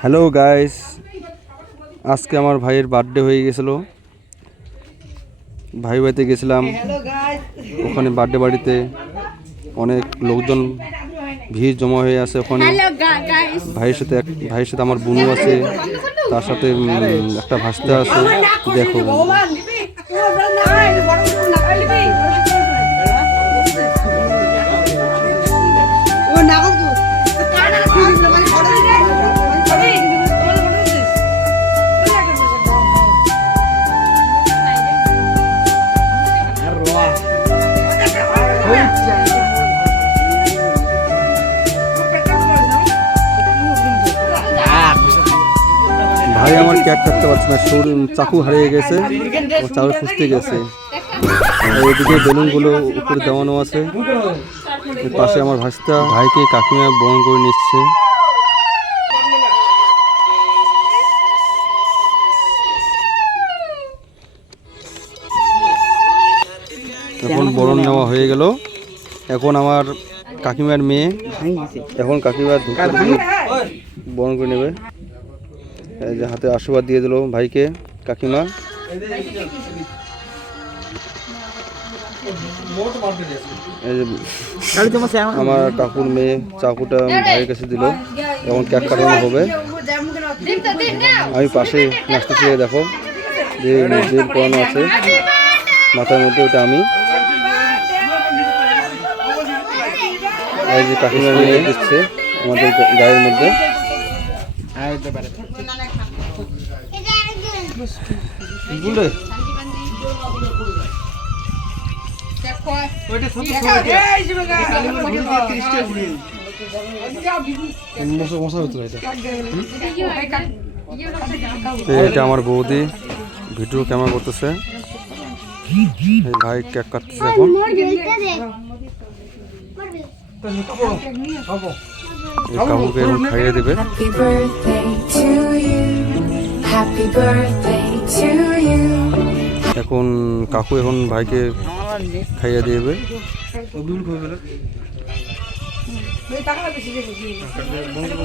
Hello guys, আজকে আমার ভাইয়ের বার্থডে হয়ে গেছিলো। ভাই বাড়িতে গেছিলাম। ওখানে বার্থডে বাড়িতে অনেক লোকজন ভিড় জমা হয়ে আছে। ওখানে ভাইয়ের সাথে আমার বোনও আছে, তার সাথে একটা ভাস্তা আছে। দেখো ভাই আমার কেক কাটতে পারছে না, চাকু হারিয়ে গেছে, চাকু খুঁজতে গেছে। এদিকে বেলুনগুলো উপরে দেওয়ানো আছে। পাশে আমার ভাস্তা ভাইকে কাকিমা বরণ করে নিচ্ছে। এখন বরণ নেওয়া হয়ে গেল। এখন আমার কাকিমার মেয়ে, এখন কাকিমার বরণ করে নেবে। এই যে হাতে আশীর্বাদ দিয়ে দিল ভাইকে কাকিমা। আমার কাকুর মেয়ে চাকুটা ভাইয়ের কাছে দিল। এখন কেক কাটানো হবে। আমি পাশে নাচতেছি, দেখো যে জেল পরানো আছে মাথার মধ্যে, ওটা আমি। এই যে কাকিমা মেয়ে দিচ্ছে আমাদের গায়ের মধ্যে। এটা আমার বৌদি ভিডিও ক্যামেরা করতেছে। ভাই কেক কাটতেছে এখন। কাকুকে এখন খাইয়ে দেবে। এখন কাকু এখন ভাইকে খাইয়ে দেবে।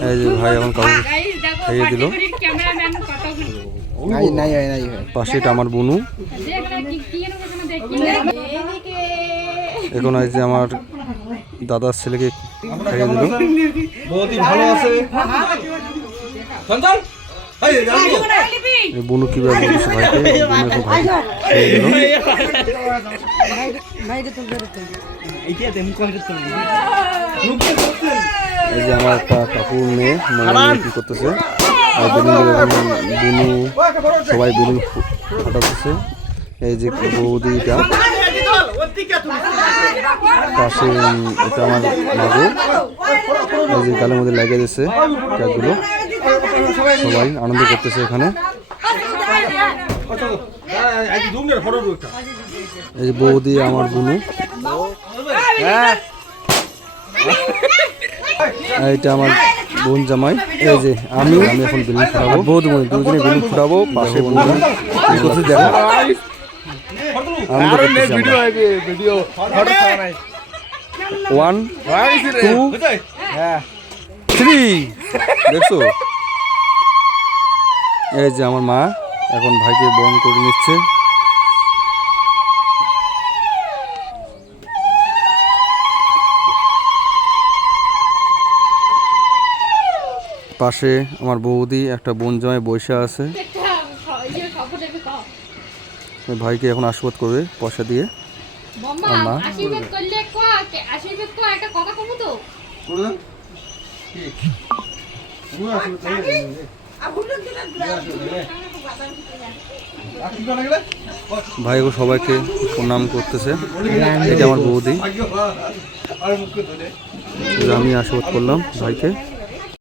এই যে ভাই এখন কাকু খাইয়ে দিল। পাশে এটা আমার বোনু। এখন এই যে আমার দাদার ছেলেকে খাইয়ে দিল। বুনু কিভাবে বলছে ভাইকে, এই যে আমার একটা কাকুর মেয়ে কি করতেছে, বুনু সবাই বেলুন ফাটাতেছে। এই যে বৌদিটা পাশে, এটা আমার মাগো। এই যে গালের মধ্যে লাগিয়ে দিচ্ছে কেকগুলো। সবাই আনন্দ করতেছে এখানে। এই যে বৌদি আমার বোনু। এইটা আমার বোন জামাই। এই যে আমি এখন বেলুন ফুটাবো, বৌদি বোন দুজনে বেলুন ফুটাবো। পাশে বন্ধুরা দেখা আনন্দ করতেছি। 1 2 3 দেখছো। এই যে আমার মা এখন ভাইকে বরণ করে নিচ্ছে। পাশে আমার বৌদি একটা বোন জামাই বসে আছে। ভাইকে এখন আশীর্বাদ করবে পয়সা দিয়ে। ভাই সবাইকে প্রণাম করতেছে। এটা আমার বৌদি, আমি আশীর্বাদ করলাম ভাইকে।